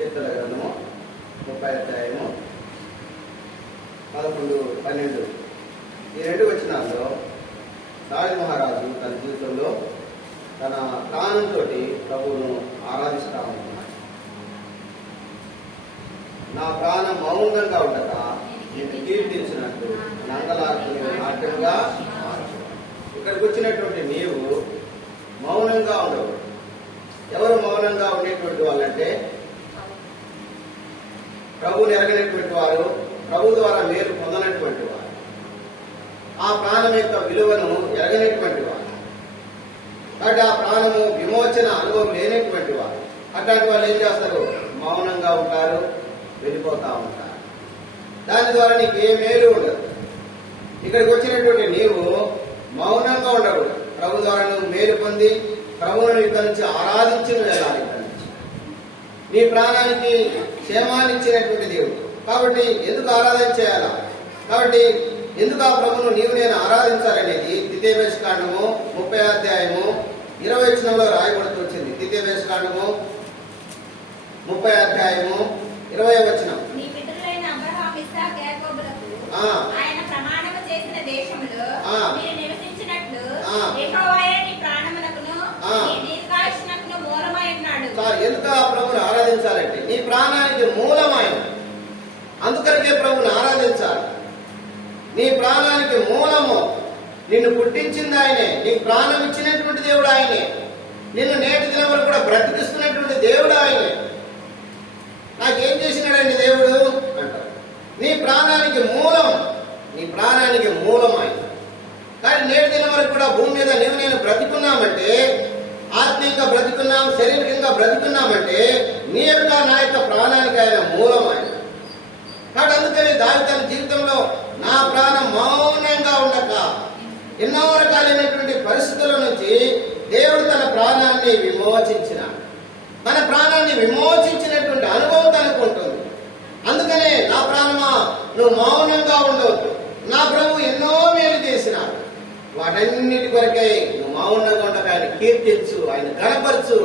కీర్తన గ్రంథము 30వ అధ్యాయము 11, 12 ఈ 2 వచనాల్లో దావీదు మహారాజు తన జీవితంలో తన ప్రాణంతో ప్రభువును ఆరాధిస్తా ఉంటున్నాడు. నా ప్రాణం మౌనంగా ఉండక నేను కీర్తించినట్టు నంగలార్పుని నాట్యంగా మార్చు. ఇక్కడికి వచ్చినటువంటి నీవు మౌనంగా ఉండవు. ఎవరు మౌనంగా ఉండేటువంటి వాళ్ళంటే ప్రభువుని ఎరగనటువంటి వారు, ప్రభు ద్వారా మేలు పొందనటువంటి వారు, ఆ ప్రాణం యొక్క విలువను ఎరగనటువంటి వారు, కాబట్టి ఆ ప్రాణము విమోచన అనుభవం లేనటువంటి వారు. అట్లాంటి వాళ్ళు ఏం చేస్తారు? మౌనంగా ఉంటారు, వెళ్ళిపోతా ఉంటారు. దాని ద్వారా నీకు ఏ మేలు ఉండదు. ఇక్కడికి వచ్చినటువంటి నీవు మౌనంగా ఉండకూడదు. ప్రభు ద్వారా నువ్వు మేలు పొంది ప్రభువుని ఇక్కడి నుంచి ఆరాధించి వెళ్ళాలి. ఇక్కడి నుంచి నీ ప్రాణానికి క్షేమాన్ని ఇచ్చినటువంటి దేవుడు కాబట్టి ఎందుకు ఆరాధన చేయాలా? కాబట్టి ఎందుకు ఆ ప్రభువును నీవు నేను ఆరాధించాలనేది ద్వితీయోపదేశకాండము 30వ అధ్యాయము 20వ వచనంలో రాయబడుతూ వచ్చింది. ద్వితీయోపదేశకాండము 30వ అధ్యాయము 20వ వచనం. ఆయన ప్రమాణము చేసిన దేశములో మీరు నివసించినట్లు యెహోవాయే నీ ప్రాణమునకును నీ దీర్ఘాయుష్నకును మూలమై ఉన్నాడు. ఎందుకు ఆ ప్రభువును ఆరాధించాలంటే నీ ప్రాణానికి మూలమైన, అందుకనికే ప్రభువును ఆరాధించాలి. నీ ప్రాణానికి మూలము, నిన్ను పుట్టించింది ఆయనే, నీకు ప్రాణం ఇచ్చినటువంటి దేవుడు ఆయనే, నిన్ను నేటి దినం వరకు కూడా బ్రతికిస్తున్నటువంటి దేవుడు ఆయనే. నాకేం చేసినాడండి దేవుడు అంటారు. నీ ప్రాణానికి మూలం, నీ ప్రాణానికి మూలం ఆయన. కానీ నేటి దినం వరకు కూడా భూమి మీద నీవు నేను బ్రతికున్నామంటే, ఆత్మీయంగా బ్రతికున్నాం, శారీరకంగా బ్రతికున్నామంటే నీ యొక్క నా యొక్క ప్రాణానికి ఆయన మూలం ఆయన. కాబట్టి అందుకని దావీదు తన జీవితంలో నా ప్రాణం మౌనంగా ఉండక ఎన్నో రకాలైనటువంటి పరిస్థితుల నుంచి దేవుడు తన ప్రాణాన్ని విమోచించినాడు. తన ప్రాణాన్ని విమోచించినటువంటి అనుభవం తనకు ఉంటుంది. అందుకనే నా ప్రాణమా నువ్వు మౌనంగా ఉండవద్దు, నా ప్రభు ఎన్నో మేలు చేసినాడు, వాటన్నిటి కొరకై నువ్వు మౌనంగా ఉండక ఆయన కీర్తించు, ఆయన గణపరచు.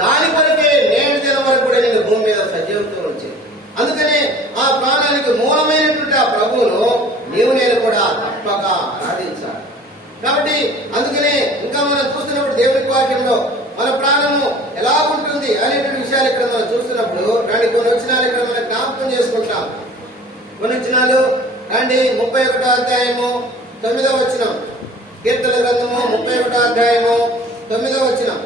దాని కొరకే నేటి దినం వరకు కూడా నేను భూమి మీద సజీవంతో వచ్చింది. అందుకనే ఆ ప్రాణానికి మూలమైనటువంటి ఆ ప్రభువును నీవు నేను కూడా తప్పక ఆరాధించాలి. కాబట్టి అందుకనే ఇంకా మనం చూస్తున్నప్పుడు దేవుని వాక్యంలో మన ప్రాణము ఎలా ఉంటుంది అనేటువంటి విషయాలు ఇక్కడ మనం చూస్తున్నప్పుడు రండి కొన్ని వచనాలు ఇక్కడ మనం జ్ఞాపకం చేసుకుంటాం. కొన్ని వచనాలు రండి 31వ అధ్యాయము 9వ వచనం. కీర్తన గ్రంథము 31వ అధ్యాయము 9వ వచనం.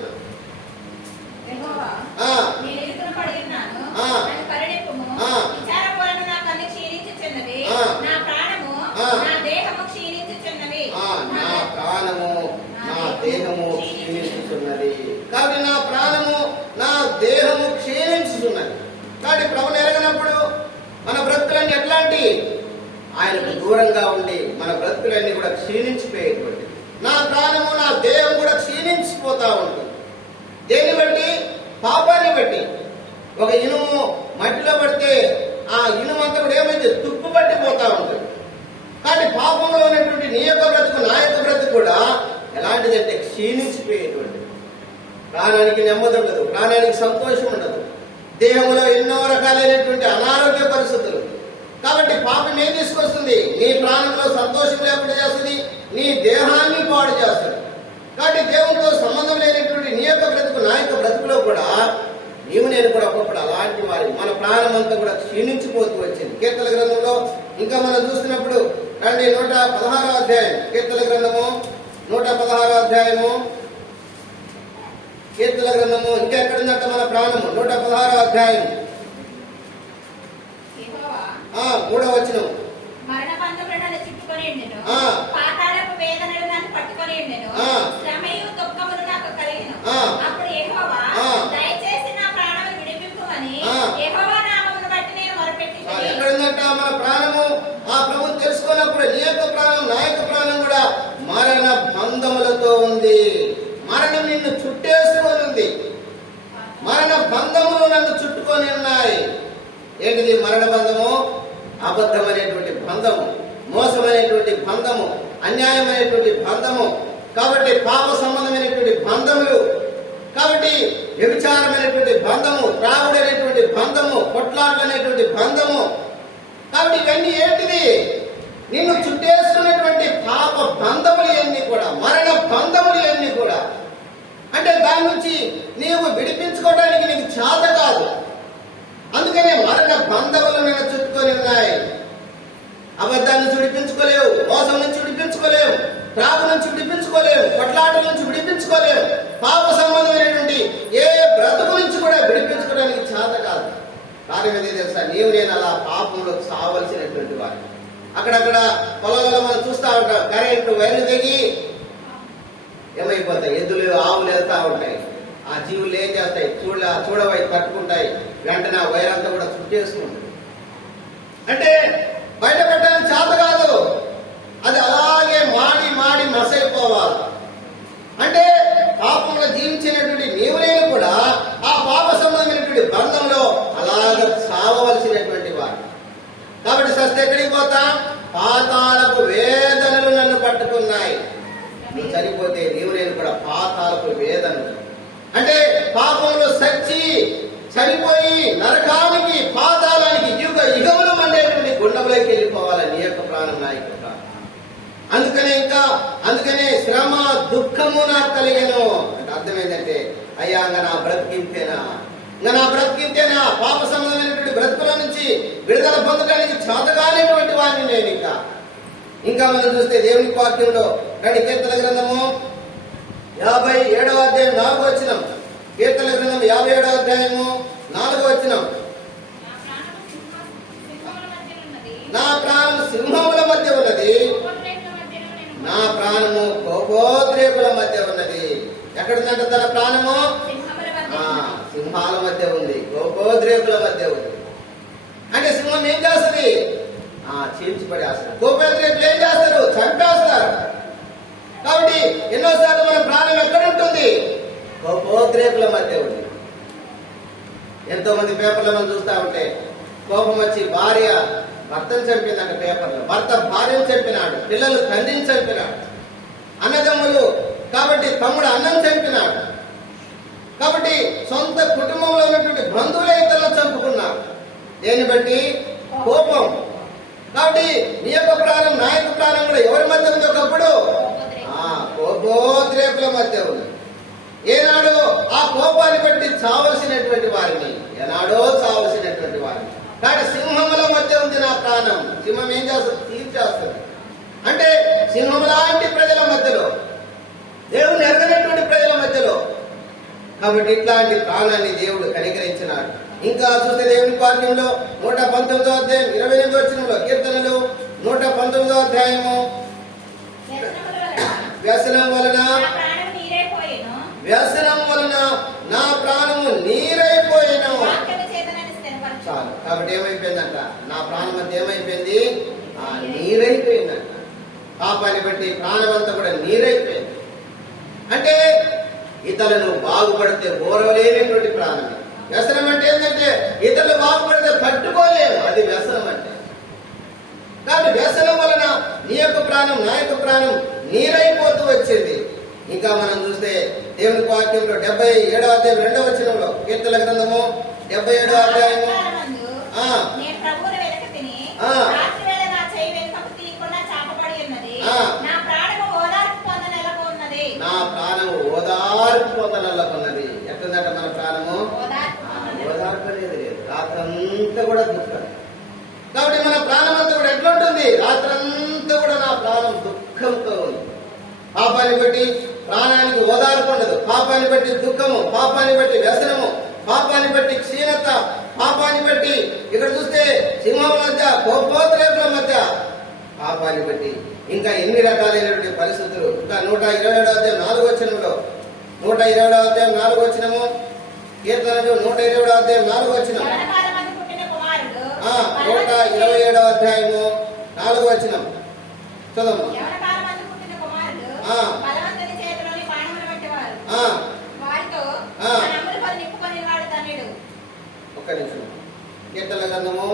కాబట్టి నా ప్రాణము నా దేహము క్షీణించుతున్నది. కాబట్టి ప్రభుని ఎరగనప్పుడు మన బ్రతుకులన్నీ ఎట్లాంటి? ఆయనకు దూరంగా ఉండి మన బ్రతుకులన్నీ కూడా క్షీణించిపోయేటువంటి, నా ప్రాణము నా దేహం కూడా క్షీణించిపోతా ఉంటుంది. దేన్ని బట్టి? పాపాన్ని బట్టి. ఒక ఇనుము మట్టిలో పడితే ఆ ఇనుము అంతా కూడా ఏమైతే తుప్పు పట్టిపోతా ఉంటుంది. కాబట్టి పాపంలో ఉన్నటువంటి నీ యొక్క బ్రతుకు నా యొక్క బ్రతుకు కూడా ఎలాంటిదంటే క్షీణించిపోయేటువంటి, ప్రాణానికి నెమ్మది ఉండదు, ప్రాణానికి సంతోషం ఉండదు, దేహంలో ఎన్నో రకాలైనటువంటి అనారోగ్య పరిస్థితులు. కాబట్టి పాపం ఏం తీసుకొస్తుంది? నీ ప్రాణంలో సంతోషం లేకుండా చేస్తుంది, నీ దేహాన్ని పాడు చేస్తుంది. కాబట్టి దేవునితో సంబంధం లేనటువంటి నీ యొక్క బ్రతుకు నా యొక్క బ్రతుకులో కూడా నీవు నేను కూడా ఒకప్పుడు అలాంటి వారి మన ప్రాణం అంతా కూడా క్షీణించిపోతూ వచ్చింది. కీర్తన గ్రంథంలో ఇంకా మనం చూస్తున్నప్పుడు రండి 116వ అధ్యాయం. కీర్తన గ్రంథము 116వ అధ్యాయము. కీర్తన గ్రంథము ఇంకా ఎక్కడుందంట మన ప్రాణము? 116వ అధ్యాయం 3వ వచనం. ఎక్కడుందంట మన ప్రాణము? ఆ ప్రభు తెలుసుకున్నప్పుడు నీ యొక్క ప్రాణం నా యొక్క ప్రాణం కూడా మరణ బంధములతో ఉంది. మరణం నిన్ను చుట్టేసుకొని ఉంది, మరణ బంధములు నన్ను చుట్టుకొని ఉన్నాయి. ఏంటిది మరణ బంధము? అబద్ధమైనటువంటి బంధము, మోసమైనటువంటి బంధము, అన్యాయమైనటువంటి బంధము. కాబట్టి పాప సంబంధమైనటువంటి బంధములు, కాబట్టి వ్యభిచారమైనటువంటి బంధము, త్రాగుడైనటువంటి అనేటువంటి బంధము, కొట్లాటలు అనేటువంటి బంధము. కాబట్టి ఇవన్నీ ఏంటిది? నిన్ను చుట్టేసుకునేటువంటి పాప బంధములు ఇవన్నీ కూడా, మరణ బంధములు ఇవన్నీ కూడా. అంటే దాని నుంచి నీవు విడిపించుకోవడానికి నీకు చేత కాదు. అందుకనే మరణ బంధములు మీద చుట్టుకొని ఉన్నాయి. అబద్ధాన్ని నుంచి విడిపించుకోలేవు, మోసం నుంచి విడిపించుకోలేవు, త్రాగు నుంచి విడిపించుకోలేవు, కొట్లాటల నుంచి విడిపించుకోలేవు, పాప సంబంధమైనటువంటి ఏ బ్రతుకు నుంచి కూడా విడిపించుకోవడానికి చేత కాదు. కారణం ఏది తెలుసా? నీవు నేను అలా పాపంలో చావలసినటువంటి వారు. అక్కడక్కడ పొలాలలో మనం చూస్తూ ఉంటాం, కరెంటు వైర్లు తెగి ఏమైపోతాయి, ఎద్దులు ఆవులు వెళ్తా ఉంటాయి. ఆ జీవులు ఏం చేస్తాయి? చూడవై పట్టుకుంటాయి, వెంటనే ఆ వైర్ అంతా కూడా చుట్టేసుకుంటుంది. అంటే బయటపెట్టడానికి చేత కాదు, అది అలాగే మాడి మాడి మసైపోవాలి. అంటే పాపంలో జీవించినటువంటి నీవు నేను కూడా ఆ పాప సంబంధమైనటువంటి బంధంలో అలాగ సావవలసినటువంటి వారు. కాబట్టి సస్తే ఎక్కడికి పోతా? పాతాళపు వేదనలు నన్ను పట్టుకున్నాయి. నువ్వు చనిపోతే నీవు నేను కూడా పాతాళపు వేదనలు, అంటే పాపంలో సచ్చి చనిపోయి నరకానికి, పాతాళానికి, యుగములు అనేటువంటి గుండంలోకి వెళ్ళిపోవాలి నీ యొక్క ప్రాణం, నా యొక్క ప్రాణం. అందుకనే శ్రమ దుఃఖము నాకు కలిగను అంటే అర్థం ఏంటంటే, అయ్యా ఇంకా నా బ్రతికింతేనా పాప సంబంధమైనటువంటి బ్రతుకుల నుంచి విడుదల పొందడానికి చేతగానేటువంటి వాడిని నేను. ఇంకా మనం చూస్తే దేవుని వాక్యంలో రండి, కీర్తన గ్రంథము 57వ అధ్యాయం 4వ వచనం. కీర్తన గ్రంథం 57వ అధ్యాయము 4వ వచనం. నా ప్రాణము సింహముల మధ్య ఉన్నది, నా ప్రాణము కోపోద్రేకుల మధ్య ఉన్నది. ఎక్కడుందంటే తన ప్రాణము సింహాల మధ్య ఉంది, కోపోద్రేకుల మధ్య ఉంది. అంటే సింహం ఏం చేస్తుంది? చీల్చి పడేస్తారు. కోపోద్రేకులు ఏం చేస్తారు? చంపేస్తారు. కాబట్టి ఎన్నోసార్లు మన ప్రాణం ఎక్కడ ఉంటుంది? కోపోద్రేకుల మధ్య ఉంది. ఎంతో మంది పేపర్లో మనం చూస్తా ఉంటే, కోపం వచ్చి భార్య భర్తను చంపిందంట పేపర్లో, భర్త భార్యను చంపినాడు, పిల్లలు తండ్రిని చంపినాడు, అన్నదమ్ములు కాబట్టి తమ్ముడు అన్నం చంపినాడు. కాబట్టి సొంత కుటుంబంలో ఉన్నటువంటి బంధువులే ఇతరులను చంపుకున్నారు. దేన్ని బట్టి? కోపం. కాబట్టి నీ యొక్క ప్రాణం, నా యొక్క ప్రాణం కూడా ఎవరి మధ్య ఉంది? ఒకప్పుడు కోపోద్రేకుల మధ్య ఉంది. ఏనాడో ఆ కోపాన్ని బట్టి చావలసినటువంటి వారిని, ఏనాడో చావలసినటువంటి వారిని. కానీ సింహముల మధ్య ఉంది నా ప్రాణం. సింహం ఏం చేస్తుంది? తీర్చేస్తుంది. అంటే సింహం లాంటి ప్రజల మధ్యలో, దేవుని ఎరగనటువంటి ప్రజల మధ్యలో. కాబట్టి ఇట్లాంటి ప్రాణాన్ని దేవుడు కనికరించినాడు. ఇంకా చూస్తే దేవుని వాక్యంలో 119వ అధ్యాయం 28వ వచనంలో, కీర్తనలు 119వ అధ్యాయము, వ్యసనం వలన నా ప్రాణము నీరైపోయేను. చాలు. కాబట్టి ఏమైపోయిందంట? నా ప్రాణం అంతా ఏమైపోయింది? నీరైపోయిందంట. పాపాన్ని బట్టి ప్రాణం అంతా కూడా నీరైపోయింది. అంటే ఇతరులను బాగుపడితే ఓరవలేనటువంటి ప్రాణం. వ్యసనం అంటే ఏంటంటే ఇతరులు బాగుపడితే పట్టుకోలేము, అది వ్యసనం అంటే. కాబట్టి వ్యసనం వలన నీ యొక్క ప్రాణం, నా యొక్క ప్రాణం నీరైపోతూ వచ్చేది. ఇంకా మనం చూస్తే దేవుని వాక్యంలో 77వ అధ్యాయం 2వ వచనంలో, కీర్తన గ్రంథము 77వ అధ్యాయము, నా ప్రాణము ఓదార్పు పొందనల్లకున్నది. ఎట్లుందట మన ప్రాణము? ఓదార్పు అనేది లేదు. రాత్రంతా కూడా దుఃఖం. కాబట్టి మన ప్రాణం అంతా కూడా ఎట్లుంటుంది? రాత్రంతా కూడా నా ప్రాణం దుఃఖంతో ఉంది. పాపాన్ని బట్టి ప్రాణానికి ఓదార్పు ఉండదు. పాపాన్ని బట్టి దుఃఖము, పాపాన్ని బట్టి వ్యసనము, పాపాన్ని బట్టి క్షీణత, పాపాన్ని బట్టి ఇక్కడ చూస్తే సింహం మధ్య, కోపోద్రేకుల మధ్య, పాపాన్ని బట్టి ఇంకా ఎన్ని రకాలైనటువంటి పరిస్థితులు. ఇంకా 127వ అధ్యాయం 4వ వచనంలో, 127వ అధ్యాయం 4వ వచనము, కీర్తనలు 127వ అధ్యాయం 4వ వచనం, 127వ అధ్యాయము 4వ వచనం చదవమ్మా. ఒక్క నిమిషం. కీర్తన గ్రంథము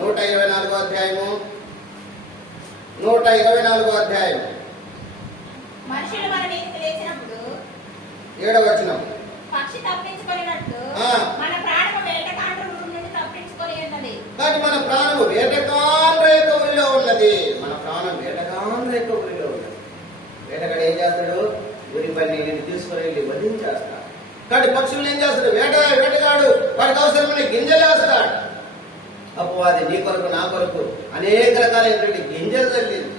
124వ అధ్యాయము 124వ అధ్యాయం మనుషులు మన మీదకి లేచినప్పుడు 7వ వచనం. పక్షి తప్పించుకున్నట్లు ఆ. మన ప్రాణము వేటకాండ్రుల నుండి తప్పించుకొని ఉన్నది. కానీ మన ప్రాణము వేటకాండ్ర యొక్క ఊరిలో ఉన్నది. మన ప్రాణం వేటకాండ్ర యొక్క ఊరిలో ఉన్నది. వేటగాడు ఏం చేస్తాడు? ఊరి పని నేను తీసుకుని వెళ్ళి వధించేస్తాడు. కానీ పక్షులు ఏం చేస్తాడు? వేటగాడు వాడికి అవసరమైన గింజలు వేస్తాడు. అపవాది నీ కొరకు నా కొరకు అనేక రకాలైనటువంటి గింజలు చల్లింది.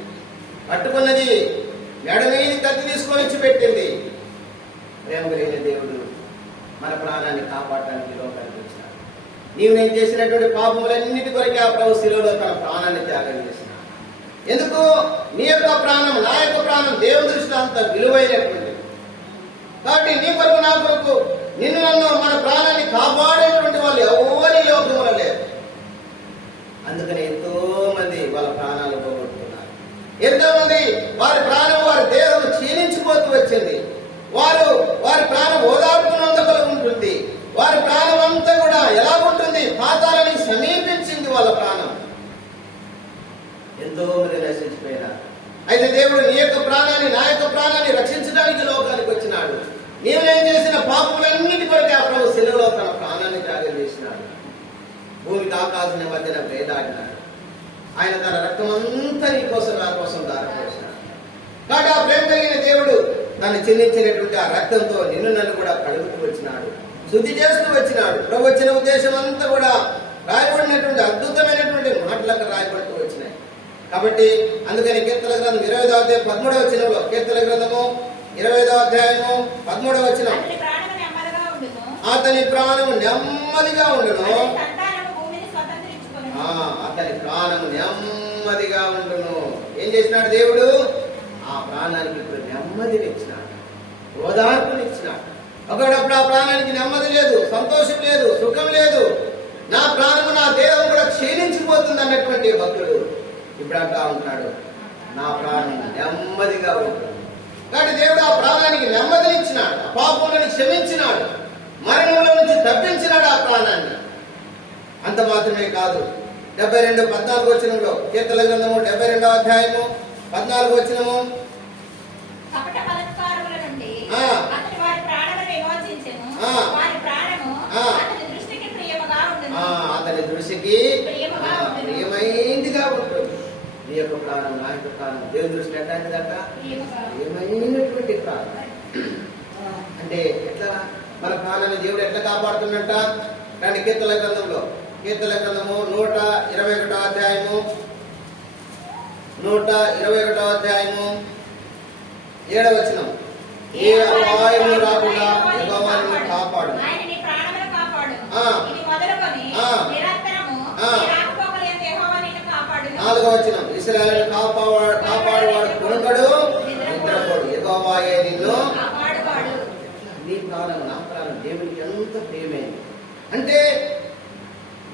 పట్టుకున్నది మెడ మీద కత్తి తీసుకొని ఇచ్చి పెట్టింది. ప్రేమ కలిగిన దేవుడు మన ప్రాణాన్ని కాపాడటానికి లోకానికి వచ్చినాడు. నీవు నేను చేసినటువంటి పాపములన్నిటి కొరకే ఆ ప్రభు శిలువలో తన ప్రాణాన్ని త్యాగం చేసినాడు. ఎందుకు? నీ యొక్క ప్రాణం నా యొక్క ప్రాణం దేవుని దృష్టిలో అంత విలువైనటువంటిది. కాబట్టి నీ కొరకు నా కొరకు నిన్ను నన్ను మన ప్రాణాన్ని కాపాడేటువంటి వాళ్ళు ఎవరి లోకంలో లేరు. అందుకని ఎంతో మంది వాళ్ళ ప్రాణాలు పోగొట్టుకున్నారు. ఎంతో మంది వారి ప్రాణం వారి దేహం క్షీణించిపోతూ వచ్చింది. వారి ప్రాణం ఓదార్పునందుకు ఉంటుంది. వారి ప్రాణం అంతా కూడా ఎలా ఉంటుంది? పాతాలని సమీపించింది వాళ్ళ ప్రాణం. ఎంతో మంది నశించిపోయినారు. అయితే దేవుడు నీ యొక్క ప్రాణాన్ని నా యొక్క ప్రాణాన్ని రక్షించడానికి లోకానికి వచ్చినాడు. నీవు నేను చేసిన పాపములన్నిటి కొరకు ఆ ప్రభు శిలువలో తన ప్రాణాన్ని త్యాగం చేసినాడు. భూమికి ఆకాశం మధ్యన వేలాడినాడు. ఆయన తన రక్తం అంతా నీ కోసం నా కోసం దారిపోసినాడు. కాబట్టి ఆ ప్రేమ కలిగిన దేవుడు తను చెల్లించినటువంటి ఆ రక్తంతో నిన్ను నన్ను కూడా కడుగుతూ వచ్చినాడు, శుద్ధి చేస్తూ వచ్చినాడు. ప్రభు వచ్చిన ఉద్దేశం అంతా కూడా రాయబడినటువంటి అద్భుతమైనటువంటి మాటలకు రాయబడుతూ వచ్చినాయి. కాబట్టి అందుకని కీర్తన గ్రంథం 25వ అధ్యాయం 13వ వచనంలో, కీర్తన గ్రంథము 25వ అధ్యాయము 13వ వచనం, అతని ప్రాణము నెమ్మదిగా ఉండును. అతని ప్రాణము నెమ్మదిగా ఉండును. ఏం చేసినాడు దేవుడు? ఆ ప్రాణానికి ఇప్పుడు నెమ్మదినిచ్చినాడు, ఓదార్పునిచ్చినాడు. ఒకడప్పుడు ఆ ప్రాణానికి నెమ్మది లేదు, సంతోషం లేదు, సుఖం లేదు. నా ప్రాణము నా దేహం కూడా క్షీణించిపోతుంది అన్నటువంటి భక్తుడు ఇప్పుడు అంటా ఉంటాడు, నా ప్రాణం నెమ్మదిగా ఉంటుంది. కాబట్టి దేవుడు ఆ ప్రాణానికి నెమ్మదినిచ్చినాడు, ఆ పాపములను క్షమించినాడు, మరణంలో నుంచి తప్పించినాడు ఆ ప్రాణాన్ని. అంత మాత్రమే కాదు, 72:14 వచనంలో, కీర్తన గ్రంథము 72వ అధ్యాయము 14 వచనము, అతని దృష్టికి ప్రియమైందిగా ఉంటుంది. నీ యొక్క ప్రాణం నా యొక్క ప్రాణం దేవుని దృష్టి ఎట్లాంటిదట? ప్రియమైనటువంటి ప్రాణం. అంటే ఎట్లా మన ప్రాణాన్ని దేవుడు ఎట్లా కాపాడుతున్నట్ట? కానీ కీర్తన గ్రంథంలో, కీర్తన గ్రంథము 121వ అధ్యాయము 121వ అధ్యాయము 7వ వచనం, ఏ అపాయము రాకుండా యెహోవా నిన్ను కాపాడు. 4వ వచనం, ఇశ్రాయేలును కాపాడువాడు కొనుకడు నిద్రపోడు, యెహోవాయే నిన్ను కాపాడువాడు. నీ ప్రాణం నా ప్రాణం దేవునికి ఎంత ప్రియమైంది అంటే,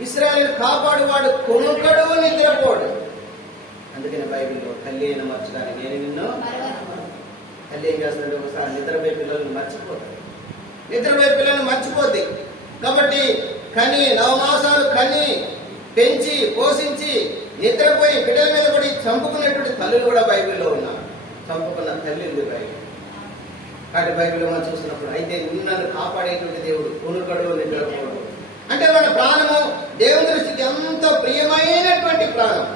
ఇశ్రాయేలు కాపాడువాడు కొనుకడు నిద్రపోడు. అందుకని బైబిల్లో తల్లి అయిన మర్చడానికి నేను నిన్ను. తల్లి ఏం చేస్తాడు? ఒకసారి నిద్రపోయే పిల్లలను మర్చిపోతాడు, నిద్రపోయే పిల్లలను మర్చిపోద్ది. కాబట్టి కని 9 మాసాలు కని పెంచి పోషించి నిద్రపోయి బిడ్డల మీద పడి చంపుకున్నటువంటి తల్లులు కూడా బైబిల్లో ఉన్నారు. చంపుకున్న తల్లి ఉంది బైబిల్. కాబట్టి బైబిల్లో మనం చూసినప్పుడు అయితే నిన్ను కాపాడేటువంటి దేవుడు కొనుకడు నిద్రపోడు. అంటే మన ప్రాణము దేవుని దృష్టికి ఎంతో ప్రియమైనటువంటి ప్రాణం.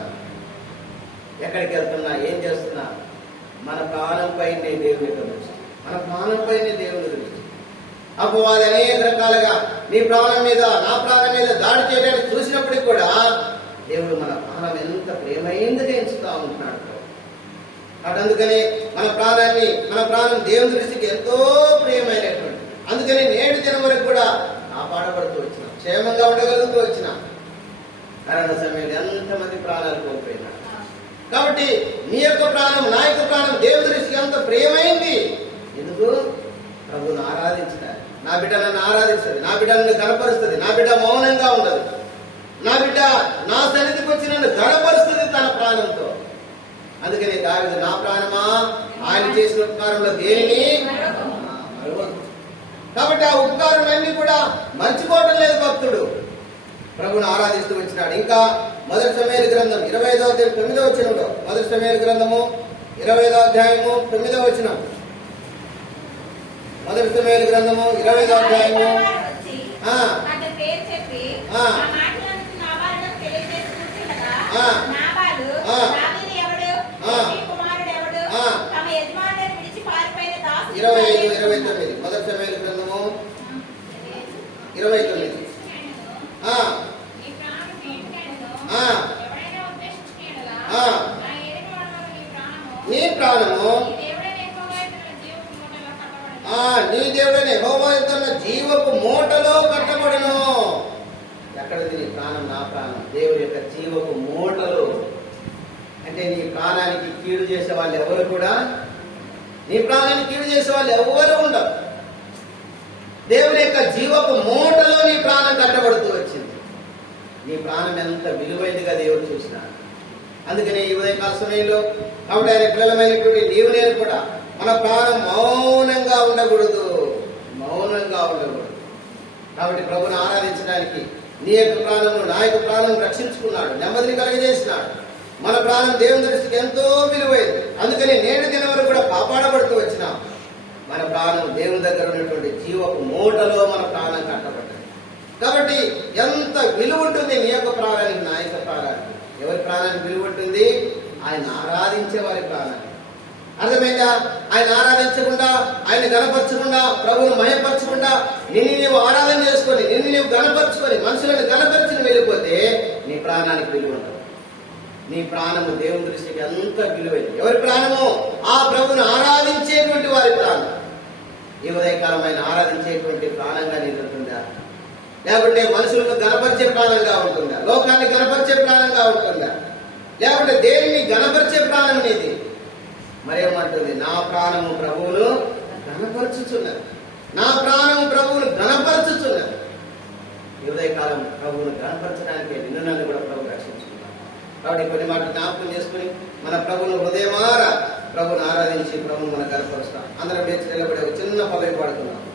ఎక్కడికి వెళ్తున్నా, ఏం చేస్తున్నా, మన ప్రాణంపైనే దేవుని దృష్టి, మన ప్రాణంపైనే దేవుని దృష్టి. అపవాది అనేక రకాలుగా నీ ప్రాణం మీద నా ప్రాణం మీద దాడి చేయడానికి చూసినప్పటికీ కూడా దేవుడు మన ప్రాణం ఎంత ప్రియమైందిగా ఎంచుతా ఉంటున్నాడు. కాబట్టి అందుకని మన ప్రాణం దేవుని దృష్టికి ఎంతో ప్రియమైనటువంటి. అందుకని నేటి దినం వరకు కూడా కాపాడబడుతూ వచ్చినాం, క్షేమంగా ఉండగలుగుతూ వచ్చినాం. మరణ సమయంలో ఎంతమంది ప్రాణాలు కోల్పోయినారు. కాబట్టి నీ యొక్క ప్రాణం నా యొక్క ప్రాణం దేవుని దృష్టికి ఎంత ప్రియమైంది. ఎందుకు? ప్రభువును ఆరాధించడానికి. నా బిడ్డ నన్ను ఆరాధిస్తుంది, నా బిడ్డ నన్ను గణపరుస్తుంది, నా బిడ్డ మౌనంగా ఉండదు, నా బిడ్డ నా సన్నిధికి వచ్చి నన్ను గణపరుస్తుంది తన ప్రాణంతో. అందుకని దావీదు, నా ప్రాణమా ఆయన చేసిన ఉపకారంలో దేనిని మరవదు. కాబట్టి ఆ ఉపకారాలన్నీ కూడా మర్చిపోవడం లేదు భక్తుడు. ప్రభువును ఆరాధిస్తూ వచ్చినాడు. ఇంకా మొదటి సమూయేలు గ్రంథం 25వ అధ్యాయం 9వ వచనంలో, మొదటి సమూయేలు గ్రంథము 25వ అధ్యాయము 9వ వచనం. మొదటి సమూయేలు గ్రంథము 25వ అధ్యాయము వచ్చి ఆ. అతని పేరు చెప్పి ఆ. ఆ మాటలను నాబాలుకు తెలియజేసి కూర్చుండగా, ఆ. నాబాలు ఆ. దావీదు ఎవడు, ఆ. యెష్షయి కుమారుడు ఎవడు, ఆ. తమ యజమానులను విడిచి పారిపోయిన దాసుడు 25, 29. మొదటి సమూయేలు గ్రంథము 29. ఆ. నీ ప్రాణం నీటికైనను, ఆ. ఎవడైనా ఉద్దేశించుకొనెడలా, ఆ. నా ఎదుట వాడవలె నీ నీ ప్రాణము, ప్రాణము నీ దేవుడైన యెహోవా ఎదుట జీవపు మూటలో కట్టబడెను. నీ దేవుడైన యెహోవా ఎదుట జీవపు మూటలో కట్టబడును. ఎక్కడిది నీ ప్రాణం? నా ప్రాణం దేవుడి యొక్క జీవపు మూటలు. అంటే నీ ప్రాణానికి కీడు చేసే వాళ్ళు ఎవరు కూడా, నీ ప్రాణానికి కీడు చేసే వాళ్ళు ఎవరు ఉండరు. దేవుడి యొక్క జీవపు మూటలో నీ ప్రాణం కట్టబడుతూ వచ్చింది. నీ ప్రాణం ఎంత విలువైనదిగా దేవుడు చూసినాడు. అందుకని ఈ ఉదయకాల సమయంలో కాబట్టి ఆయన పిల్లలమైనటువంటి నీవు నేను కూడా మన ప్రాణం మౌనంగా ఉండకూడదు, మౌనంగా ఉండకూడదు. కాబట్టి ప్రభుని ఆరాధించడానికి నీ యొక్క ప్రాణము నా యొక్క ప్రాణం రక్షించుకున్నాడు, నెమ్మదిని కలుగజేసినాడు. మన ప్రాణం దేవుని దృష్టికి ఎంతో విలువైంది. అందుకని నేడు దినం వరకు కూడా కాపాడబడుతూ వచ్చినాం. మన ప్రాణం దేవుని దగ్గర ఉన్నటువంటి జీవపు మూటలో మన ప్రాణం కట్టబడ్డది. కాబట్టి ఎంత విలువ ఉంటుంది నీ యొక్క ప్రాణానికి, నా యొక్క ప్రాణానికి. ఎవరి ప్రాణానికి విలువ ఉంటుంది? ఆయన ఆరాధించే వారి ప్రాణానికి. అర్థమైందా? ఆయన ఆరాధించకుండా, ఆయన గణపరచకుండా, ప్రభువును మహిమపరచకుండా నిన్ను నీవు ఆరాధన చేసుకొని, నిన్ను నీవు గణపరచుకొని, మనుషులను గణపరిచి వెళ్ళిపోతే నీ ప్రాణానికి విలువ ఉండదు. నీ ప్రాణము దేవుని దృష్టికి ఎంత విలువైంది. ఎవరి ప్రాణము? ఆ ప్రభువును ఆరాధించేటువంటి వారి ప్రాణం. ఈ ఉదయకాలం ఆయన ఆరాధించేటువంటి ప్రాణంగా నీది ఉంటుందా? లేకుంటే మనుషులను గణపరిచే ప్రాణంగా ఉంటుందా? లోకాన్ని గణపరిచే ప్రాణంగా ఉంటుందా? లేకుంటే దేనిని గణపరిచే ప్రాణం నీది? మరేమంటుంది? నా ప్రాణము ప్రభువును గణపరచుచున్నది, నా ప్రాణము ప్రభువును గణపరచుచున్నది. ఈ ఉదయకాలం ప్రభువును గణపరచడానికి నిన్ను నన్ను కూడా ప్రభు రక్షించుకున్నాడు. కాబట్టి కొన్ని మాటలు జ్ఞాపకం చేసుకుని మన ప్రభువును హృదయమారా ప్రభువును ఆరాధించి ప్రభువును మనం గణపరుస్తాం. అందరం లేచి నిలబడి ఒక చిన్న పదవి పాడుతున్నాం.